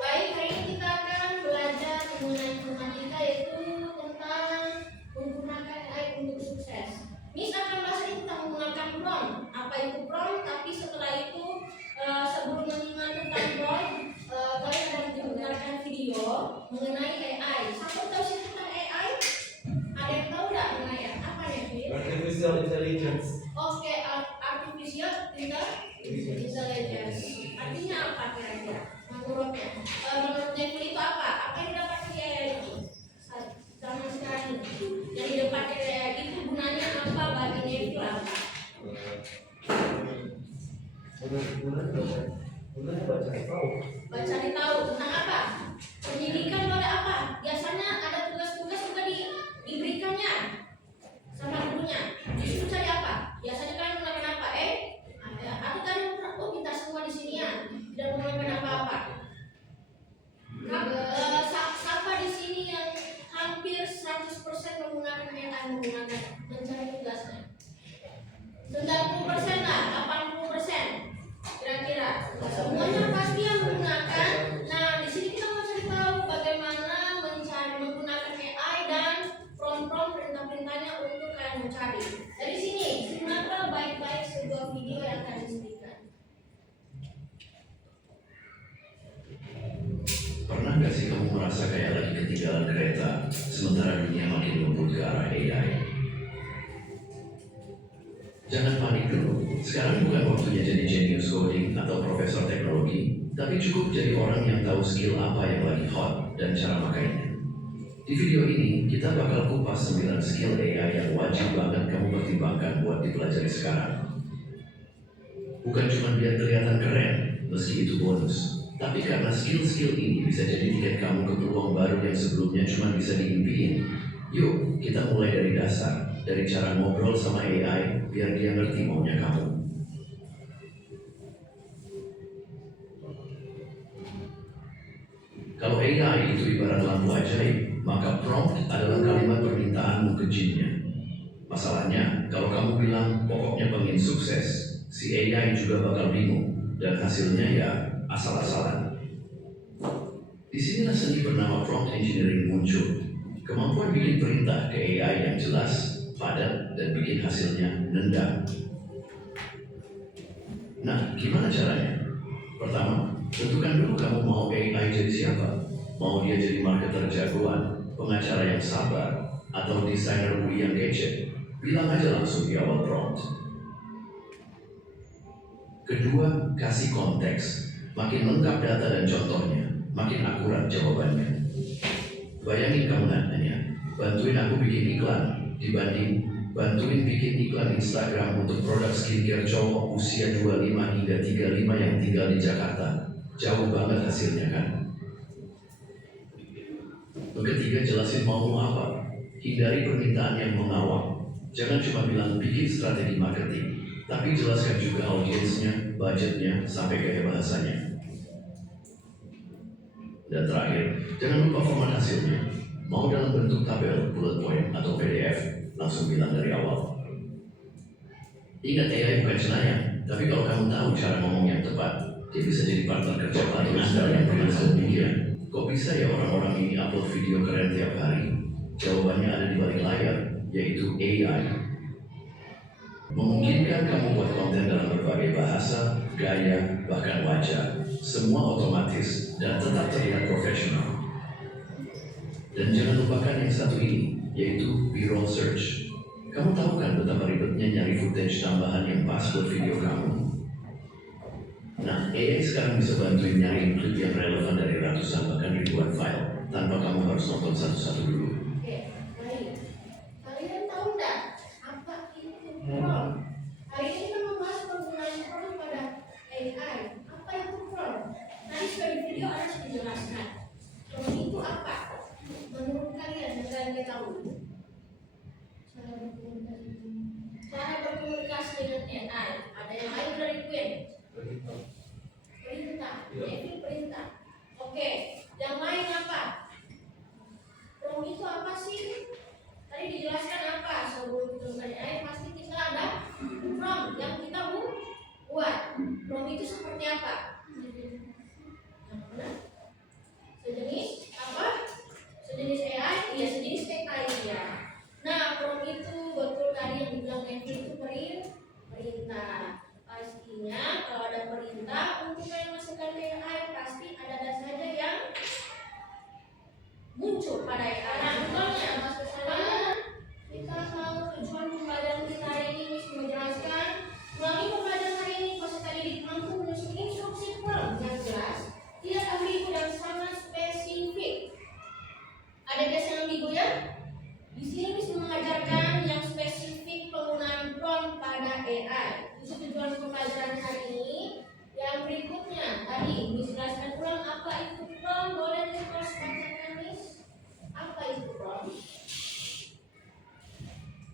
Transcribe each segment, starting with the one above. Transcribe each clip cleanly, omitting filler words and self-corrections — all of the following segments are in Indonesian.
Baik, hari ini kita akan belajar mengenai informatika, yaitu tentang menggunakan AI untuk sukses. Miss akan bahas ini tentang menggunakan prompt. Apa itu prompt? Tapi setelah itu sebelum menyimak tentang prompt, kalian akan mendengarkan video mengenai AI. Siapa tahu sih tentang AI? Ada yang tahu nggak mengenai apa nih? Artificial intelligence. Oke, artificial intelligence. Artinya apa kira-kira? Menurutnya itu apa? Apa yang dapat dari AI itu? Zaman sekarang ini, yang dapat dari AI itu gunanya apa? Baginya itu apa? Gunanya cari tahu. Cari tahu tentang apa? Pendidikan pada apa? Biasanya ada tugas-tugas juga diberikannya sama gurunya. Disuruh cari apa? Biasanya kalian menggunakan apa? Atau kalian kita semua di sini ya tidak menggunakan apa-apa. Siapa di sini yang hampir 100% menggunakan AI mencari tugasnya? 90% lah, 80% kira-kira. Semuanya pasti yang menggunakan. Nah, di sini kita mau cari tahu bagaimana menggunakan AI dan prompt perintah-perintahnya untuk kalian mencari. Dari sini, simaklah baik-baik sebuah video yang akan diberikan. Pernah nggak sih kamu merasa kayak lagi ketinggalan kereta sementara dunia makin ngebut ke arah AI? Jangan panik dulu, sekarang bukan waktunya jadi genius coding atau profesor teknologi, tapi cukup jadi orang yang tahu skill apa yang lagi hot dan cara makainya. Di video ini, kita bakal kupas 9 skill AI yang wajib banget kamu pertimbangkan buat dipelajari sekarang. Bukan cuma biar kelihatan keren, meski itu bonus, tapi karena skill-skill ini bisa jadi tiket kamu ke peluang baru yang sebelumnya cuma bisa diimpiin. Yuk, kita mulai dari dasar, dari cara ngobrol sama AI biar dia ngerti maunya kamu. Kalau AI itu ibarat lampu ajaib, maka prompt adalah kalimat permintaanmu ke jinnya. Masalahnya, kalau kamu bilang pokoknya pengen sukses, si AI juga bakal bingung, dan hasilnya ya asal-asalan. Disinilah seni bernama prompt engineering muncul. Kemampuan bikin perintah ke AI yang jelas, padat, dan bikin hasilnya nendang. Nah, gimana caranya? Pertama, tentukan dulu kamu mau AI jadi siapa. Mau dia jadi marketer jagoan, pengacara yang sabar, atau desainer UI yang gadget. Bilang aja langsung di awal prompt. Kedua, kasih konteks. Makin lengkap data dan contohnya, makin akurat jawabannya. Bayangin kamu nanya, bantuin aku bikin iklan, dibanding bantuin bikin iklan Instagram untuk produk skincare cowok usia 25 hingga 35 yang tinggal di Jakarta. Jauh banget hasilnya kan? Ketiga, jelasin maumu apa. Hindari permintaan yang mengawang. Jangan cuma bilang bikin strategi marketing, tapi jelaskan juga audiensnya, budgetnya, sampai gaya bahasanya. Dan terakhir, jangan lupa format hasilnya. Mau dalam bentuk tabel, bullet point, atau PDF, langsung bilang dari awal. Ingat, AI bukan cenayang, tapi kalau kamu tahu cara ngomong yang tepat, dia bisa jadi partner kerja paling andal yang pernah saya pikir. Kok bisa ya orang-orang ini upload video keren tiap hari? Jawabannya ada di balik layar, yaitu AI. Memungkinkan kamu buat konten dalam berbagai bahasa, gaya, bahkan wajah. Semua otomatis dan tetap terlihat profesional. Dan jangan lupakan yang satu ini, yaitu B-roll search. Kamu tahu kan betapa ribetnya nyari footage tambahan yang pas buat video kamu? Nah, AI sekarang bisa bantuin nyari klip yang relevan dari ratusan bahkan ribuan file, tanpa kamu harus nonton satu-satu dulu. Oke, baik. Kalian tahu nggak apa itu prompt? Hari ini kita membahas penggunaan prompt pada AI. Apa itu prompt? Tadi sudah di video ada sudah dijelaskan. Prompt itu apa? Menurut kalian yang kalian tahu? Cara berkomunikasi dengan AI. Ada yang lain dari Queen? Perintah, yaitu perintah. Oke, yang lain prompt itu apa sih? Tadi dijelaskan apa sebelum kita apa? Yang mana? Sejenis apa? Sejenis AI? Iya, sejenis TKI ya. Nah, prompt itu betul tadi yang dibilang Kevin itu perintah. Pastinya kalau ada perintah untuk yang masukkan ke AI pasti ada saja yang muncul pada AI. Nah, contohnya bagaimana kita mau tujuan pembelajaran kita hari ini Miss menjelaskan melalui pembelajaran hari ini peserta didik mampu menyusun instruksi prompt yang jelas, tidak ambigu dan sangat spesifik. Ada dasar ambigu ya? Di sini Miss mengajarkan yang spesifik penggunaan prompt pada AI. Itu tujuan pembelajaran hari ini. Yang berikutnya tadi Miss jelaskan ulang apa itu prompt. Boleh di-cross bacakan Miss? Apa itu prompt?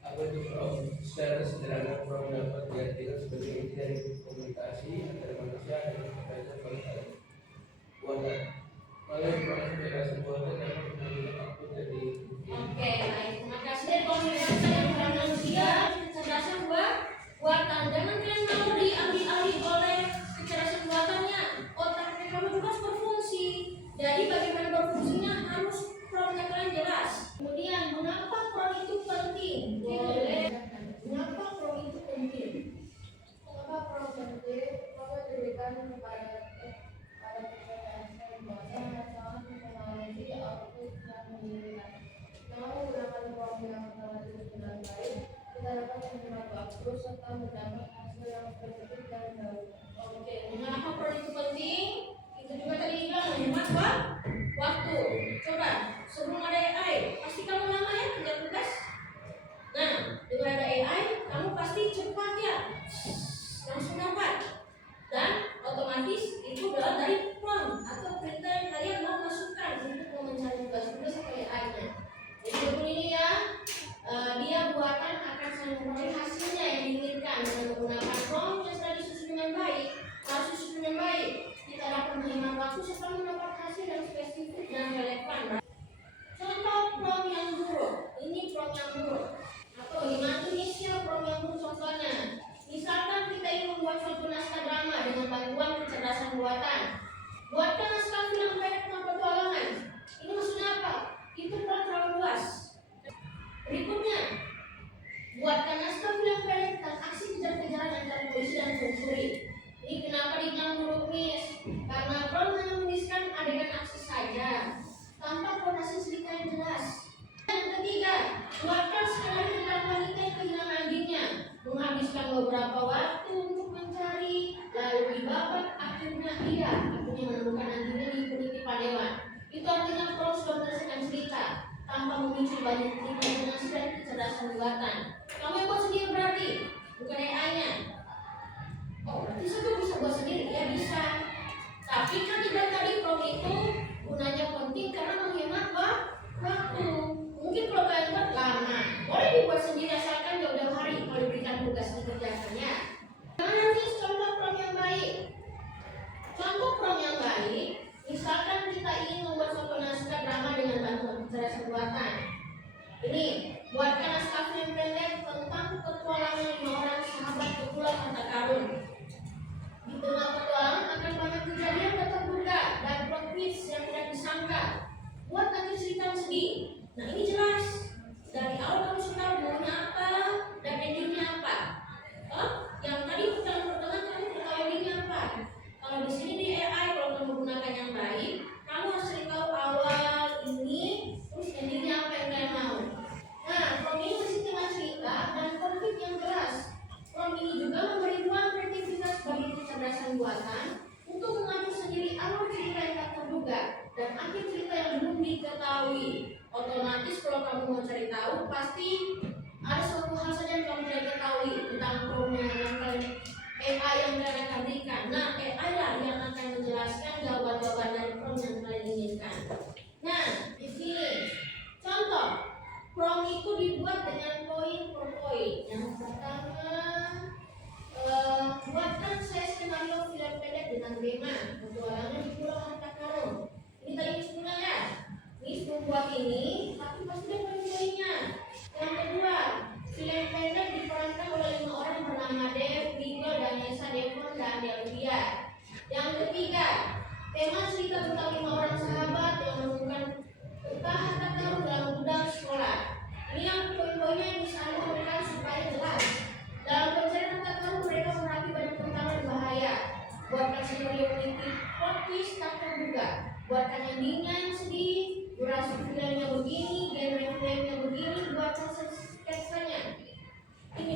Apa itu prompt? Secara sederhana prompt dapat diartikan sebagai inti dari komunikasi antara manusia dan komputer buatan. Melalui proses generasi buatan dapat menggunakan output dari Oke, baik. Terima kasih dari komunikasi antara manusia kecerdasan buatan. Jangan kalian mau diambil-alih oleh kecerdasan buatannya. Otak kamu juga harus berfungsi. Jadi bagaimana berfungsinya harus prompt-nya kalian jelas. Kemudian, mengapa prompt itu penting? Boleh. Mengapa prompt itu penting? Mengapa prompt penting? Prompt diberikan kepada kecerdasan buatan asalkan teknologi output yang menginginkan. Dengan menggunakan prompt yang telah disusun dengan baik, kita dapat menghemat waktu serta mendapat hasil yang spesifik dan baru. Oke, mengapa prompt itu penting? Itu juga tadi bilang menghemat waktu. Coba, sebelum ada AI, pasti kamu lama ya kerja tugas. Nah, dengan ada AI, kamu pasti cepat ya, langsung dapat. Dan otomatis itu adalah dari prompt atau perintah yang kalian mau masukkan untuk mencari tugas-tugas ke AI-nya. Jadi betul ini ya, dia buatan akan selalu memperoleh hasilnya yang diinginkan dengan menggunakan prompt yang sudah disusun dengan baik. Harus disusun dengan baik, kita dapat menghemat waktu serta mendapat hasil yang spesifik dan relevan. Contoh prompt yang buruk, ini prompt yang buruk. Atau bagaimana tuh prompt yang buruk contohnya? Misalkan kita ingin membuat suatu naskah drama dengan bantuan kecerdasan buatan. Buatkan naskah film pendek tentang petualangan. Ini maksudnya apa? Itu prompt terlalu luas. Berikutnya, buatkan naskah film pendek tentang aksi kejar-kejaran antara polisi dan pencuri. Ini kenapa dibilang buruk, Miss? Karena prompt hanya menuliskan adegan aksi saja, tanpa konotasi cerita yang jelas. Yang ketiga, buatkan skenario tentang wanita yang kehilangan anjingnya, menghabiskan beberapa waktu untuk mencari, lalu di babak akhirnya menemukan anjingnya di penitipan hewan. Itu artinya prompt sudah berdasarkan cerita, tanpa memicu banyak imajinasi dan kecerdasan buatan. Kamu yang buat sendiri berarti, bukan AI-nya. Oh, berarti saya bisa buat sendiri? Ya bisa. Tapi kan tidak tadi prompt itu gunanya penting karena menghemat waktu. Mungkin kalau kalian buat lama, boleh dibuat sendiri asalkan jauh-jauh hari kalau diberikan tugas dikerjakannya. Jangan nanti contoh prompt yang baik. Contoh prompt yang baik, misalkan kita ingin membuat suatu naskah drama dengan bantuan kecerdasan buatan. Ini, buatkan naskah film pendek tentang petualangan 5 orang sahabat ke pulau harta karun. Di tengah petualangan akan banyak kejadian tak terduga dan plot twist yang tidak disangka. Buat nanti cerita sedih. Nah ini jelas. Dari awal kamu sudah tahu maunya apa dan endingnya apa. Oh, yang tadi pertengahan kamu sudah tahu endingnya apa. Kalau di sini di AI kalau kamu menggunakan yang baik, kamu harus cari tahu awal ini, terus endingnya apa yang kalian mau.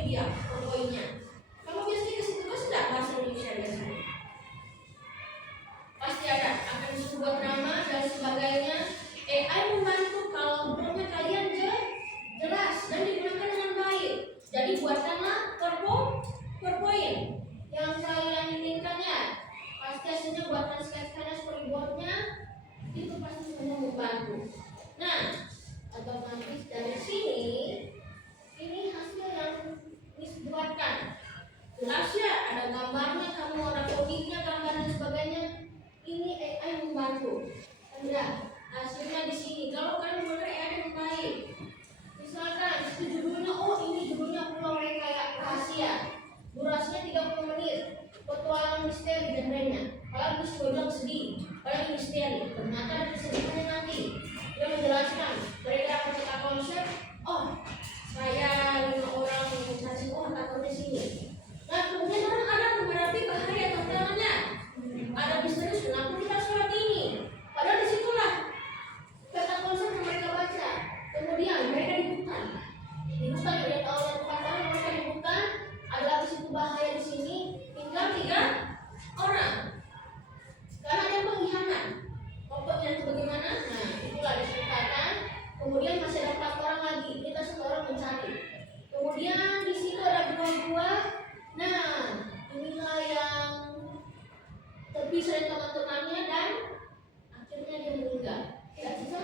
dia poinnya. Kamu biasanya kasih tugas enggak bahasa Indonesia biasanya? Pasti ada, akan disuruh buat nama dan sebagainya. AI membantu kalau promnya kalian jelas dan digunakan dengan baik. Jadi buatkanlah PowerPoint yang kalian inginkan ya. Pasti hasilnya buatkan sketsa storyboardnya, itu pasti semua membantu. Nah, otomatis dari sini ini hasil yang dibuatkan. Jelas ya, ada gambarnya, kamu ada codingnya, gambar dan sebagainya. Ini AI membantu. Enggak, hasilnya di sini. Kalau kalian menggunakan AI yang baik, misalkan itu judulnya, oh ini judulnya Pulau Kayak Rahasia, durasinya 30 menit, petualangan misteri genrenya. Kalau bisa bilang sedih, kalau misteri, ternyata ada kesedihannya nanti. Dia menjelaskan, mereka akan cerita konsep. Oh, saya 5 orang mencari, oh takutnya sini. Nah, kemudian orang ada menghadapi bahaya tantangannya. Ada misterius, kenapa kita sholat ini? Padahal disitulah kata konsep yang mereka baca. Kemudian mereka di hutan lihat Allah tempat orang, mereka di hutan. Ada di situ bahaya di sini. Tinggal 3 orang. Karena ada pengkhianat. Pokoknya itu bagaimana? Nah, itulah diceritakan. Kemudian masih ada 4 orang lagi. Kita 1 orang mencari. Kemudian di situ ada 2 buah. Nah, inilah yang terpisah dari teman-temannya dan akhirnya dia meninggal. Tidak bisa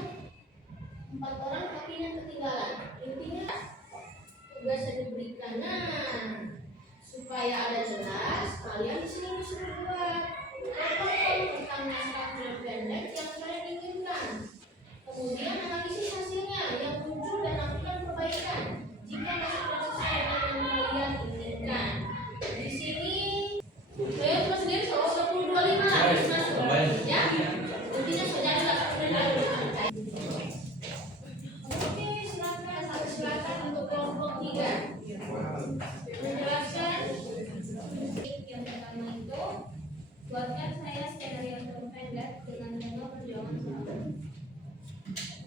4 orang tapi yang ketinggalan. Intinya tugas yang diberikan. Nah, supaya ada jelas, kalian di sini disuruh buat tentang naskah film pendek yang kalian inginkan. Kemudian analisis hasilnya yang muncul dan lakukan perbaikan jika masih tidak sesuai dengan yang kalian inginkan. Di sini saya cuma sendiri 125 habis masuk ya. Intinya sudah ada Oke, silakan untuk kelompok 3 menjelaskan. Yang pertama itu, buatkan saya skenario film pendek dengan tema perjuangan sahabat.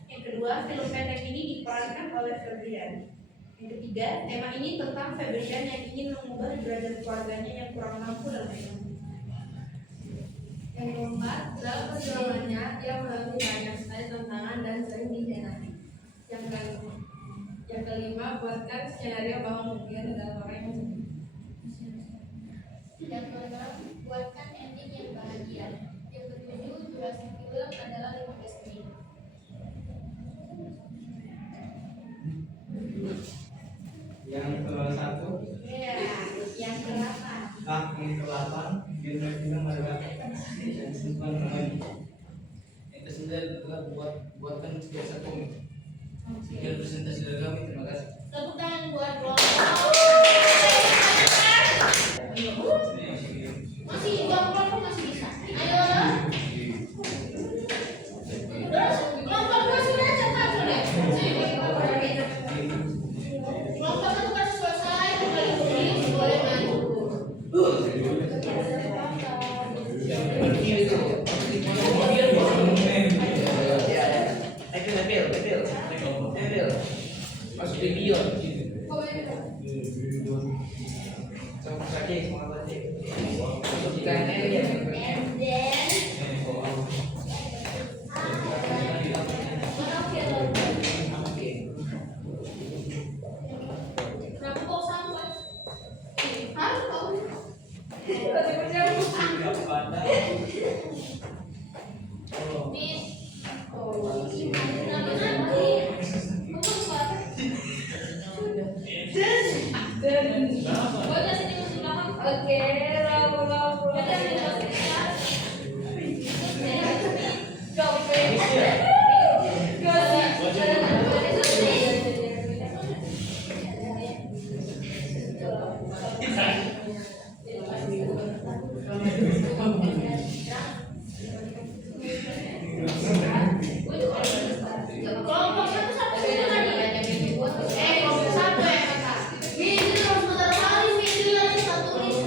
Yang kedua, film pendek ini diperankan oleh Febrian. Yang ketiga, tema ini tentang Febrian yang ingin mengubah derajat keluarganya yang kurang mampu dalam ekonomi. Yang keempat, dalam perjuangannya dia melalui banyak sekali tantangan dan sering dikhianati. Yang kelima, buatkan skenario bahwa Febrian adalah orang yang sedih. Yang keenam, buatkan ending yang bahagia. Yang ketujuh, durasi film adalah 15 menit. Yang ke-1, Ya, yang ke-8. yang ke-8, genre film adalah yang simpan remaja. Yang ke-9 adalah buatkan sketsa komik. Sekian presentasi dari kami, terima kasih. Tepuk tangan buat kelompok. Masih 2 kelompok masih bisa. Ayo. Kelompok 2 sudah cepat sudah. Kelompok 1 kan selesai, kembali tulis, boleh maju. Masuk video. Sama sakit, sama sakit. Untuk ikan ya. And then Rampok sampai. Harus tahu. Miss. Nama nanti. Ngomong suara. Boleh sini masuk belakang. Oke, lalu. Kelompok 1 sampai sini tadi. Kelompok 1 ya kakak. Miss, ini harus bentar kali. Miss, lagi 1 Miss.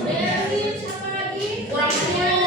Siapa lagi? Kurang 10.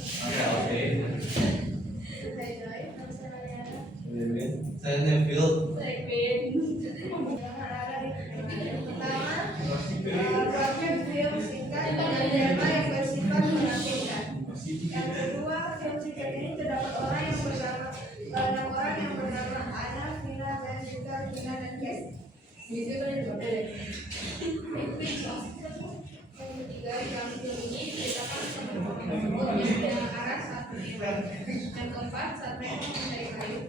Oke. Saya Joy, nama saya Mariana. Saya Neville. Saya Queen. Yang harapkan yang pertama, profil film singkat dengan tema yang bersifat meyakinkan. Yang kedua, film singkat ini terdapat orang yang bernama Ana, Vina, dan juga Vina dan Ken. Yang ketiga, yang film ini ceritakan tentang orang tersebut yang sedang arah saat menyewa. Yang keempat, saat mereka mencari kayu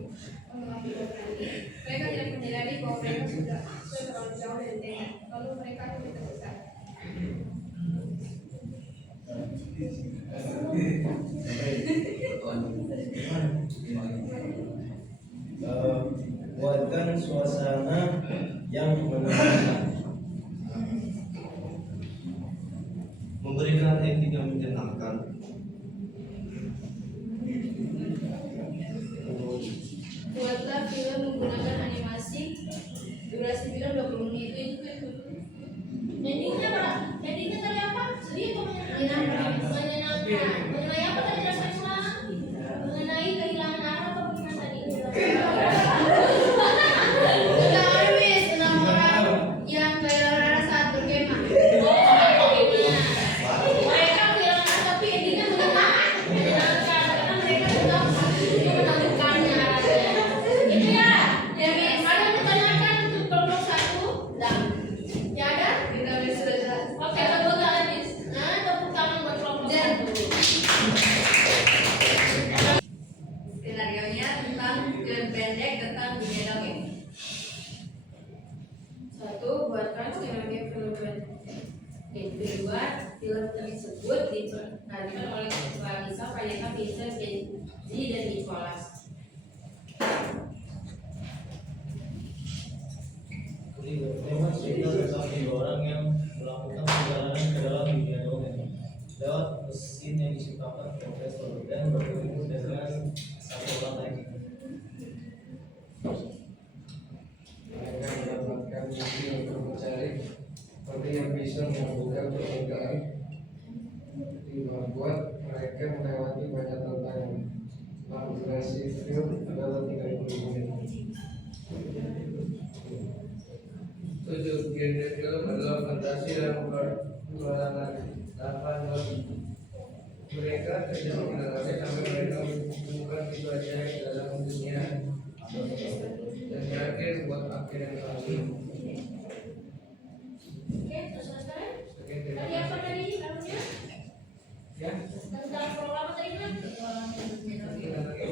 mengambil berani, mereka tidak menyadari bahwa mereka sudah terlalu jauh dari tenda, lalu mereka lebih terbesar. Buatkan suasana yang menenangkan. Memberikan etik yang menyenangkan. Buatlah film menggunakan animasi, durasi film 20 menit itu. Endingnya apa? Endingnya tadi apa? Sedih atau menyenangkan? Menyenangkan. Mengenai apa tadi rasanya ulang? Mengenai kehilangan arah atau bagaimana tadi? Tentang Arwis, tentang orang yang kehilangan arah saat berkemah. Mereka kehilangan arah tapi endingnya menyenangkan karena mereka tetap menemukannya arahnya. Itu ya. Jadi ada yang ditanyakan untuk kelompok 1? Dah. Ya ada? Kita sudah jelas. Oke, tepuk tangan Miss. Nah, tepuk tangan buat kelompok 1. Skenario-nya tentang film pendek tentang dunia dongeng. 1. Buatkan skenario film pendek. Yang kedua, film tersebut diperankan oleh Clarissa, Payeka, Vincent, Kenji, dan Nicholas. Tema cerita tentang tiga orang yang melakukan perjalanan ke dalam dunia dongeng lewat mesin yang diciptakan profesor dan bertemu dengan satu orang lagi. Mereka mendapatkan misi untuk mencari seperti yang bisa membuka permukaan di membuat mereka melewati banyak tantangan. Durasi film adalah 30 menit. 7. Genre film adalah fantasi dan petualangan. 8. Mereka tidak mengalami sampai mereka menemukan itu aja dalam dunia. Dan terakhir buat akhir yang pasti. Oke, terus selesai. Oke, terima Tadi apa kasih. tadi namanya? Ya, Tentang program tadi kan? nanti